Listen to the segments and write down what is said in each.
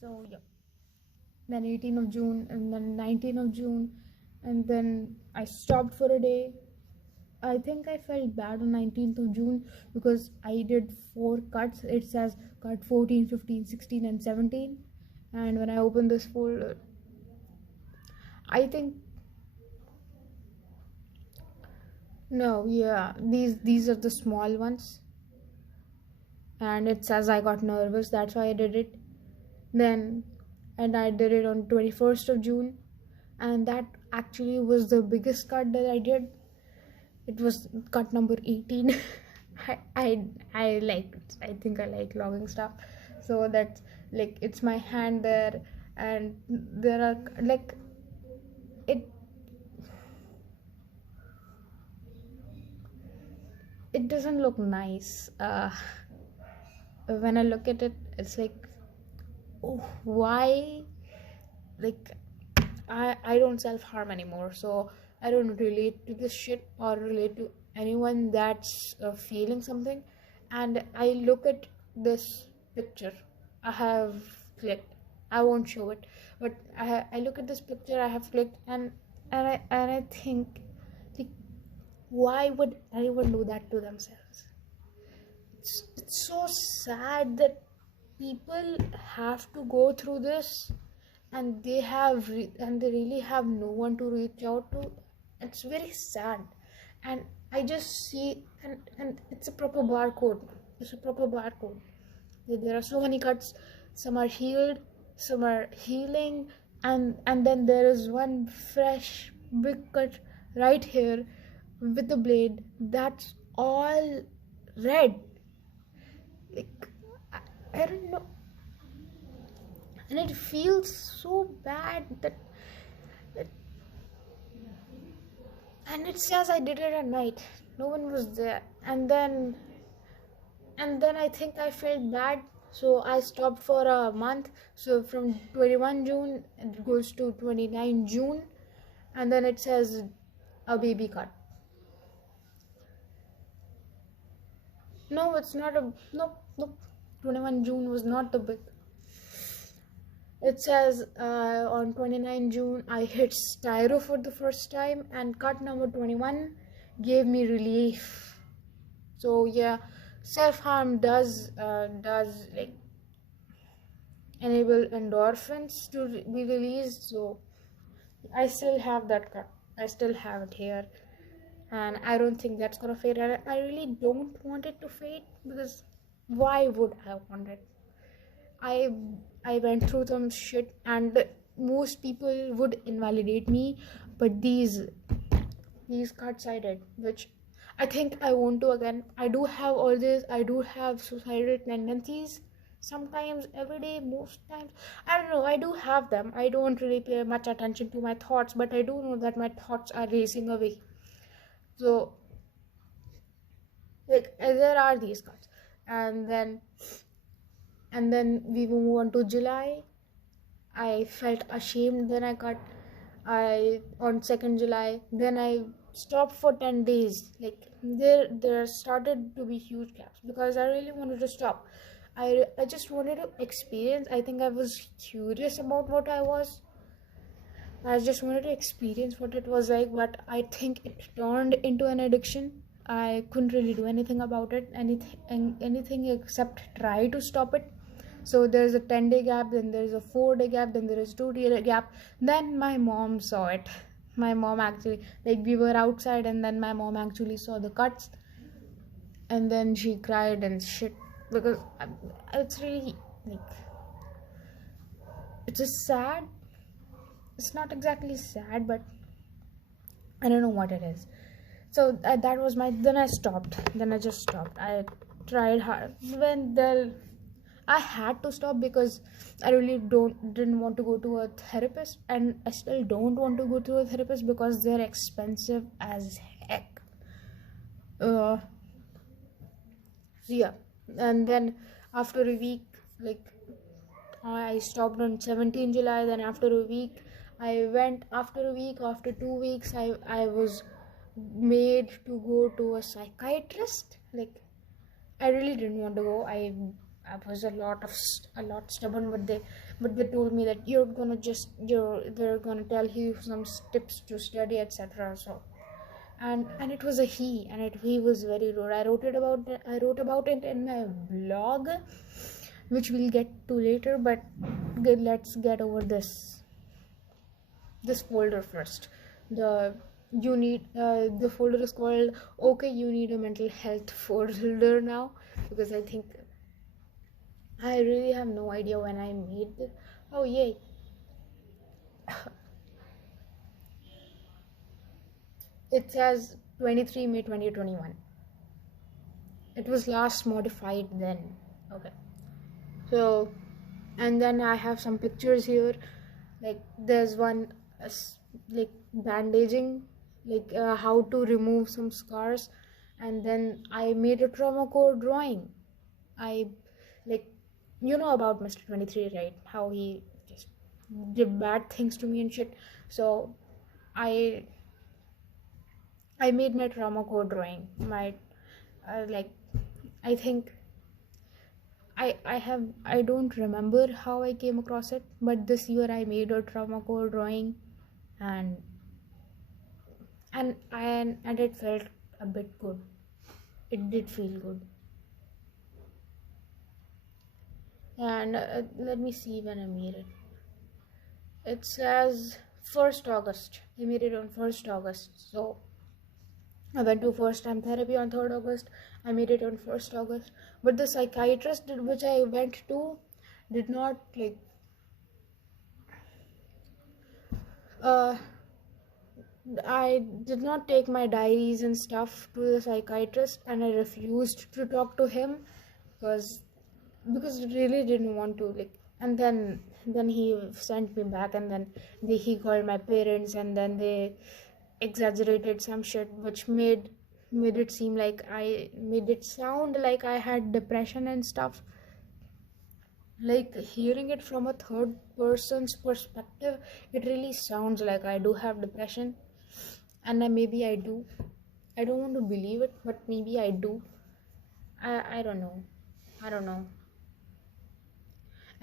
So yeah, then 18th of June, and then 19th of June, and then I stopped for a day. I think I felt bad on 19th of June because I did 4 cuts. It says cut 14, 15, 16 and 17. And when I opened this folder, I think no, yeah, these are the small ones. And it says I got nervous, that's why I did it. Then and I did it on 21st of June, and that actually was the biggest cut that I did. It was cut number 18. I, I I like, I think I like logging stuff, so that's like it's my hand there, and there are like it it doesn't look nice. When I look at it, it's like, oh, why? Like I don't self-harm anymore, so I don't relate to this shit or relate to anyone that's feeling something. And I look at this picture I have clicked. I won't show it, but I look at this picture I have clicked, and I think, like, why would anyone do that to themselves? It's so sad that people have to go through this, and and they really have no one to reach out to. It's very sad. And I just see, and it's a proper barcode. It's a proper barcode. There are so many cuts. Some are healed, some are healing, and then there is one fresh big cut right here with the blade that's all red. Like, I don't know, and it feels so bad that and it says I did it at night. No one was there. And then I think I felt bad, so I stopped for a month. So from 21 June it goes to 29 June, and then it says a baby cut. No, it's not a no. 21 June was not the big. It says on 29 June I hit styro for the first time, and cut number 21 gave me relief. So yeah, self-harm does like enable endorphins to be released. So I still have that cut. I still have it here, and I don't think that's gonna fade. I really don't want it to fade, because why would I want it? I I went through some shit, and most people would invalidate me, but these cuts I did, which I think I won't do again. I do have all this. I do have suicidal tendencies. Sometimes, every day, most times. I don't know. I do have them. I don't really pay much attention to my thoughts, but I do know that my thoughts are racing away. So, like, there are these cuts, and then we move on to July. I felt ashamed, then I cut. I on 2nd July, then I stopped for 10 days. Like, there started to be huge gaps because I really wanted to stop. I just wanted to experience. I think I was curious about what I was. I just wanted to experience what it was like, but I think it turned into an addiction. I couldn't really do anything about it, anything except try to stop it. So there's a 10-day gap, then there's a 4-day gap, then there is 2-day gap. Then my mom saw it. My mom actually, like, we were outside, and then my mom actually saw the cuts, and then she cried and shit, because it's really, like, it's just sad. It's not exactly sad, but I don't know what it is. So that was my. Then I stopped. Then I just stopped. I tried hard. I had to stop because I really didn't want to go to a therapist, and I still don't want to go to a therapist because they're expensive as heck. Uh, so yeah, and then after a week, like, I stopped on 17 July. Then after a week, I went. After a week, after 2 weeks, I was made to go to a psychiatrist. Like, I really didn't want to go. I was a lot stubborn, but they told me that they're gonna tell you some tips to study, etc. So, and it was a he, and he was very rude. I wrote about it in my blog, which we'll get to later. But good, let's get over this folder first. The folder is called okay, you need a mental health folder now, because I think I really have no idea when I made this. Oh yay. It says 23 May 2021. It was last modified then. Okay. So, and then I have some pictures here. Like there's one like bandaging, like how to remove some scars, and then I made a trauma core drawing. I like, you know about Mr. 23, right? How he just did bad things to me and shit. So I made my trauma core drawing. My like, I think I don't remember how I came across it, but this year I made a trauma core drawing, and and it felt a bit good. It did feel good. And let me see when I made it. It says 1st August. I made it on 1st August. So I went to first time therapy on 3rd August. I made it on 1st August. But the psychiatrist which I went to did not like I did not take my diaries and stuff to the psychiatrist, and I refused to talk to him because I really didn't want to, like. And then he sent me back, and then he called my parents, and then they exaggerated some shit which made it seem like I made it sound like I had depression and stuff. Like, hearing it from a third person's perspective, it really sounds like I do have depression, and maybe I do. I don't want to believe it, but maybe I do. I don't know.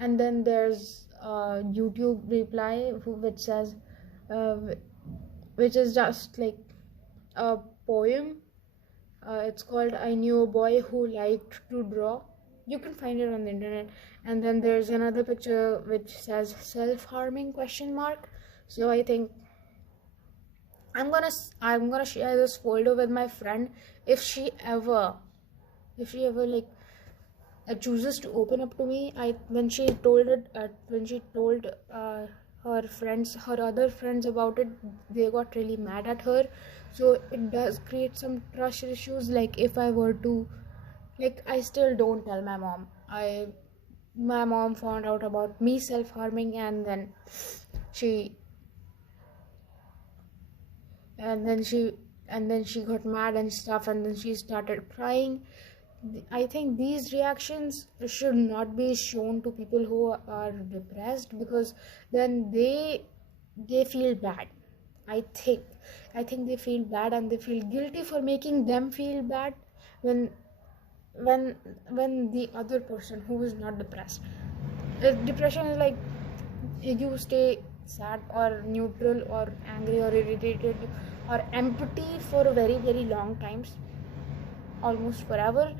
And then there's a YouTube reply which says which is just like a poem. It's called I Knew a Boy Who Liked to Draw. You can find it on the internet. And then there's another picture which says self-harming ? So I think I'm gonna share this folder with my friend. If she ever like chooses to open up to me, when she told her other friends about it, they got really mad at her. So it does create some trust issues. Like, if I were to, like, I still don't tell my mom. My mom found out about me self-harming, and then she got mad and stuff, and then she started crying. I think these reactions should not be shown to people who are depressed, because then they feel bad. I think they feel bad, and they feel guilty for making them feel bad when the other person who is not depressed. Depression is like you stay sad or neutral or angry or irritated or empty for a very, very long times, almost forever,